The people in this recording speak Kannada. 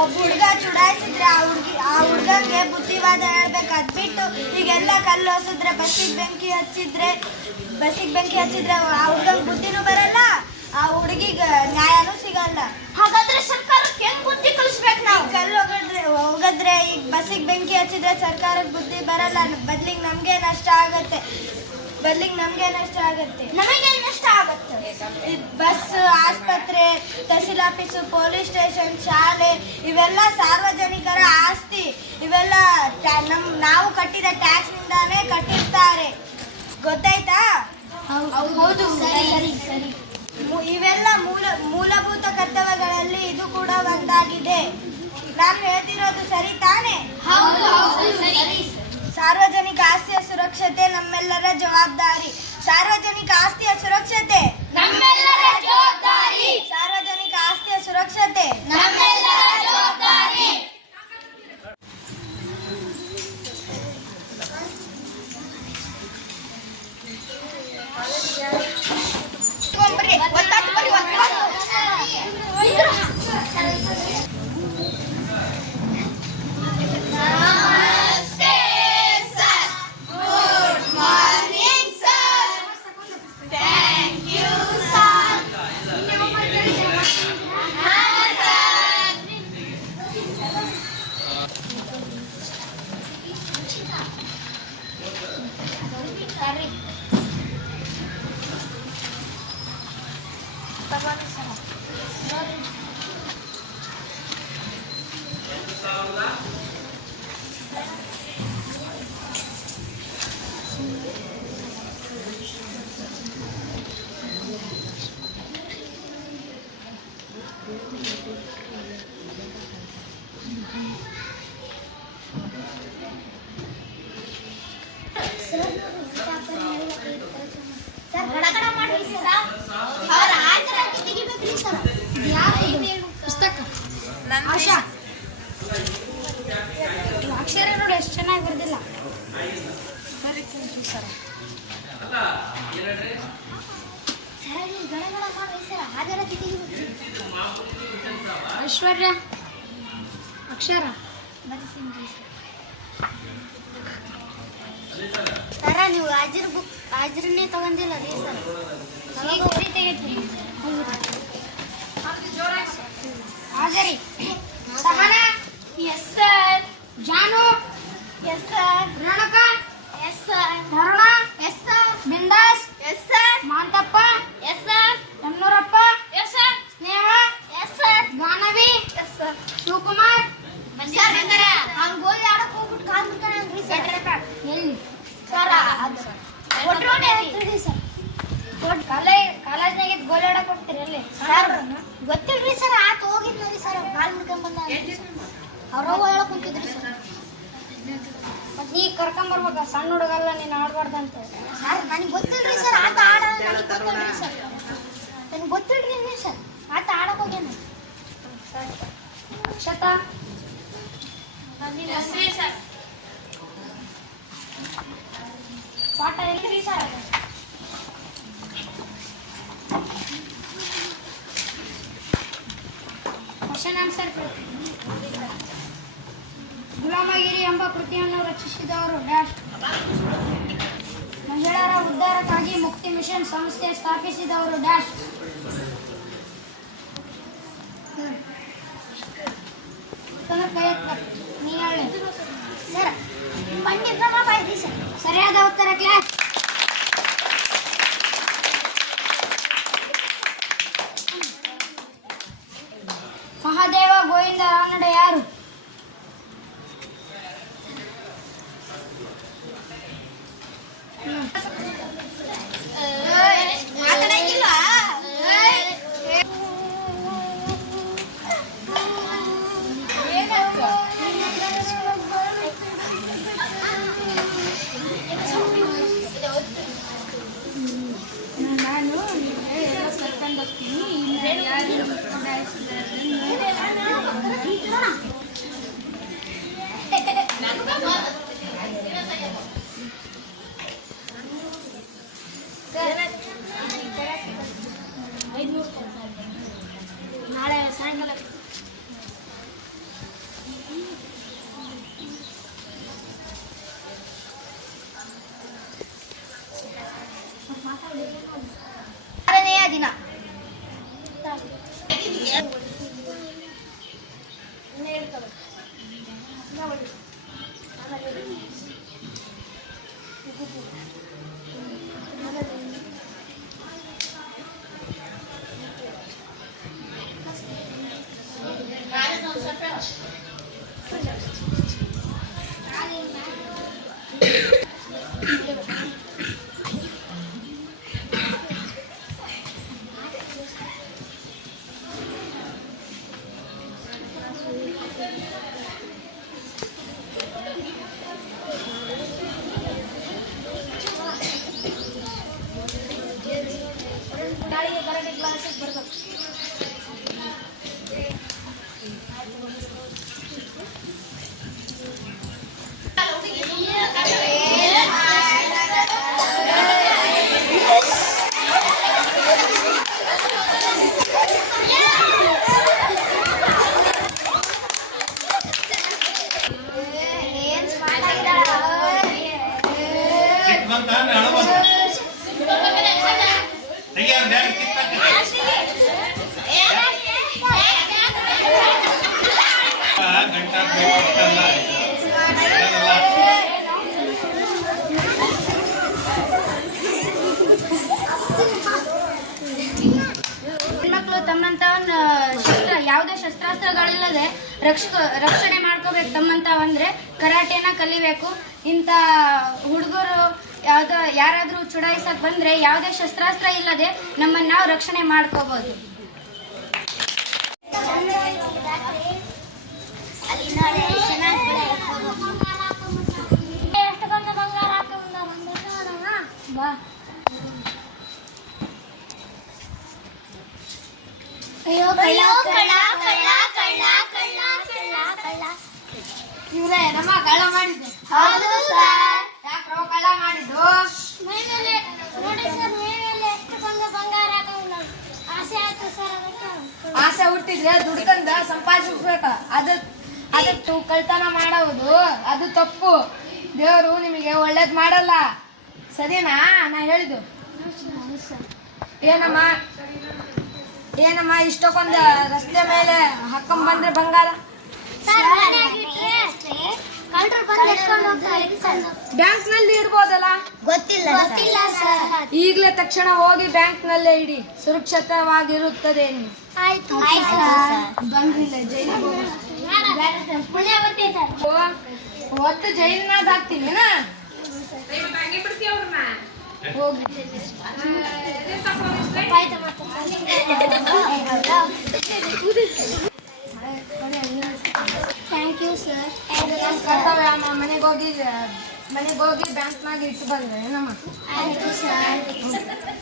ಒಬ್ಬ ಹುಡುಗ ಚುಡಾಯಿಸಿದ್ರೆ ಆ ಹುಡುಗಂಗೆ ಬುದ್ಧಿವಾದ ಹೇಳ್ಬೇಕು. ಅದ್ಬಿಟ್ಟು ಈಗೆಲ್ಲ ಕಲ್ಲು ಹೊಸಿದ್ರೆ ಬಸ್ಸಿಗೆ ಬೆಂಕಿ ಹಚ್ಚಿದ್ರೆ ಆ ಹುಡುಗಂಗೆ ಬುದ್ಧಿನೂ ಬರಲ್ಲ, ಆ ಹುಡುಗಿಗೆ ನ್ಯಾಯನೂ ಸಿಗಲ್ಲ. ಹಾಗಾದ್ರೆ ಸರ್ಕಾರಕ್ಕೆ ಹೆಂಗ್ ಬುದ್ಧಿ ಕಲಿಸ್ಬೇಕು ನಾವು? ಕಲ್ಲು ಹೋಗಿದ್ರೆ ಈಗ ಬಸ್ಸಿಗೆ ಬೆಂಕಿ ಹಚ್ಚಿದ್ರೆ ಸರ್ಕಾರಕ್ಕೆ ಬುದ್ಧಿ ಬರಲ್ಲ, ಬದ್ಲಿಗೆ ನಮ್ಗೆ ನಷ್ಟ ಆಗತ್ತೆ. ನಮಗೆ ನಷ್ಟ ಆಗುತ್ತೆ. ಬಸ್, ಆಸ್ಪತ್ರೆ, ತಹಸೀಲ್ ಆಫೀಸು, ಪೊಲೀಸ್ ಸ್ಟೇಷನ್, ಶಾಲೆ ಇವೆಲ್ಲ ಸಾರ್ವಜನಿಕರ ಆಸ್ತಿ. ಇವೆಲ್ಲ ನಾವು ಕಟ್ಟಿದ ಟ್ಯಾಕ್ಸ್ ನಿಂದಾನೇ ಕಟ್ಟಿರ್ತಾರೆ, ಗೊತ್ತಾಯ್ತಾ? ಹೌದು, ಸರಿ. ಇವೆಲ್ಲ ಮೂಲಭೂತ ಕರ್ತವ್ಯಗಳಲ್ಲಿ ಇದು ಕೂಡ ಒಂದಾಗಿದೆ. ನಾನು ಹೇಳ್ತಿರೋದು ಸರಿ ತಾನೇ? ಹೌದು, ಸರಿ. ಸಾರ್ವಜನಿಕ ಆಸ್ತಿಯ ಸುರಕ್ಷತೆ ನಮ್ಮೆಲ್ಲರ ಜವಾಬ್ದಾರಿ. ಸಾರ್ವಜನಿಕ ಆಸ್ತಿಯ ಸುರಕ್ಷತೆ ನಮ್ಮೆಲ್ಲರ ಜವಾಬ್ದಾರಿ. ಸಾರ್ವಜನಿಕ ಆಸ್ತಿಯ ಸುರಕ್ಷತೆ ನಮ್ಮೆಲ್ಲರ ಜವಾಬ್ದಾರಿ. ಅಕ್ಷರ ನೋಡಿ ಎಷ್ಟು ಚೆನ್ನಾಗಿ ಬರ್ದಿಲ್ಲ. ಐಶ್ವರ್ಯ ಅಕ್ಷರ ಸರ ನೀವು ಹಾಜರನ್ನೇ ತಗೊಂಡಿಲ್ಲ ರೀ ಸರ್. ಹಾಜರಿ. Sahana yes sir. Janu yes sir. Renuka yes sir. Taruna yes sir. Bindas yes sir. Manthappa yes sir. Ennurappa yes sir. Sneha yes sir. Ganavi yes sir. Shivakumar ಅವ್ನು ಗೋಲಿ ಆಡಕ್ ಹೋಗ್ಬಿಟ್ಟು ಕಾಲ್ ಮುಟ್ಟಾನ್ರಿ ಸರ್. ಎಲ್ಲಿ ಸರ್ ಒಟ್ರೋಡೆ ಹೇಳ್ತೀರಿ ಸರ್. ಕಾಲೇಜ್ನಾಗ ಗೋಲಿ ಆಡಕ್ ಹೋಗ್ತೀರಿ ಎಲ್ಲಿ ಸರ್ ಗೊತ್ತಿಲ್ರಿ ಸರ್. ಆತ ಹೋಗಿದ್ ನೋಡಿ ಸರ್, ಕಾಲ್ ಮುಟ್ಕೊಂಡ್ ಬಂದ ಅವ್ರವ್ವ ಹೇಳಕ್ ಕುಂತಿದ್ರಿ ಸರ್. ಮತ್ ನೀ ಕರ್ಕೊಂಬರ್ಬೇಕ, ಸಣ್ಣ ಹುಡುಗಲ್ಲ ನೀನ್ ಆಡ್ಬಾರ್ದಂತ. ಸರ್ ನನಗೆ ಗೊತ್ತಿಲ್ರಿ ಸರ್, ಆತ ಆಡ ನನಗೆ ಗೊತ್ತಿಲ್ರಿ ಸರ್. ನನಗೆ ಗೊತ್ತಿಲ್ರಿ ನೀವು ಸರ್, ಆತ ಆಡಕ್ ಹೋಗ್ಯಾನ. ಅಕ್ಷತಾ ಸರ್. ಪಾಠ ಎಲ್ರಿ ಸರ್? Question answer. ಗುಲಾಮಗಿರಿ ಎಂಬ ಕೃತಿಯನ್ನು ರಚಿಸಿದವರು ಡ್ಯಾಶ್. ಮಹಿಳೆಯರ ಉದ್ಧಾರಕ್ಕಾಗಿ ಮುಕ್ತಿ ಮಿಷನ್ ಸಂಸ್ಥೆ ಸ್ಥಾಪಿಸಿದವರು ಡ್ಯಾಶ್. ನೀ ಹೇಳಿ ಸರ್ ಪಂಡಿತ್ ರಮಾಬಾಯಿ ಸರ್. ಸರಿಯಾದ ಉತ್ತರ ಕ್ಲಾಸ್. ಮಹಾದೇವ ಗೋವಿಂದ ರಾನಡೆ ಯಾರು? ನಾಳೆ ಸಾಯಂಕಾಲ ಆರನೆಯ ದಿನ ನಾಳೆಗೆ ಕರಾಟೆ ಕ್ಲಾಸಿಗೆ ಬರ್ಬೇಕು. ಏನ್ ಸ್ಮಾರ್ಟ್ ಆಗಿದ್ದಾಳ ಹೆಣ್ಮಕ್ಳು ತಮ್ಮಂತವನ್ನ ಯಾವುದೇ ಶಸ್ತ್ರಾಸ್ತ್ರಗಳಿಲ್ಲದೆ ರಕ್ಷಣೆ ಮಾಡ್ಕೋಬೇಕು. ತಮ್ಮಂತವಂದ್ರೆ ಕರಾಟೆನ ಕಲಿಬೇಕು. ಇಂಥ ಹುಡುಗರು ಯಾರಾದ್ರೂ ಚುಡಾಯಿಸಕ್ ಬಂದ್ರೆ ಯಾವುದೇ ಶಸ್ತ್ರಾಸ್ತ್ರ ಇಲ್ಲದೆ ನಮ್ಮನ್ನ ನಾವು ರಕ್ಷಣೆ ಮಾಡ್ಕೋಬಹುದು. ಇವ್ರೆ ನಮ್ಮ ಕಳ್ಳ ಮಾಡಿದ್ದೆ. ಹೌದು ಸರ್. ಯಾಕ್ರೋ ಕಳ್ಳ ಮಾಡಿದ್ದು? ನೋಡಿ ಸರ್, ಮೇಲೆ ಎಷ್ಟು ಬಂಗಾರ ಹಾಕೊಂಡು ಆಸೆ ಆಯ್ತು ಸರ್. ಆಸೆ ಹುಟ್ಟಿದ್ರೆ ದುಡ್ಕಂದ ಸಂಪಾದಿಸ್ಬೇಕ. ಅದಕ್ಕೆ ಕಳ್ತನ ಮಾಡೋದು ಅದು ತಪ್ಪು. ದೇವರು ನಿಮಗೆ ಒಳ್ಳೇದ್ ಮಾಡಲ್ಲ. ಸರಿನಾ ನಾ ಹೇಳಿದ್ದು? ಏನಮ್ಮ ಇಷ್ಟಕ್ಕೊಂದು ರಸ್ತೆ ಮೇಲೆ ಹಾಕೊಂಡ್ ಬಂದ್ರೆ ಬಂಗಾರ? ಬ್ಯಾಂಕ್ ನಲ್ಲಿ ಇಡ್ಬೋದಲ್ಲ? ಗೊತ್ತಿಲ್ಲ ಈಗಲೇ ತಕ್ಷಣ ಹೋಗಿ ಬ್ಯಾಂಕ್ ನಲ್ಲೇ ಇಡಿ, ಸುರಕ್ಷಿತವಾಗಿರುತ್ತದೆ. ಆಯ್ತು ಬಂದಿಲ್ಲ ಜೈಲಿಗೆ ಹೊತ್ತು ಜೈಲಿನಾಗ ಹಾಕ್ತೀನಿ ಹೋಗಿ. Thank you sir. ಕರ್ತವ್ಯ ಮನೆಗೆ ಹೋಗಿ ಬ್ಯಾಂಕ್ನಾಗ ಇಟ್ಟು ಬಂದ್ರೆ ನಮ್ಮ. ಆಯ್ತು ಸರ್.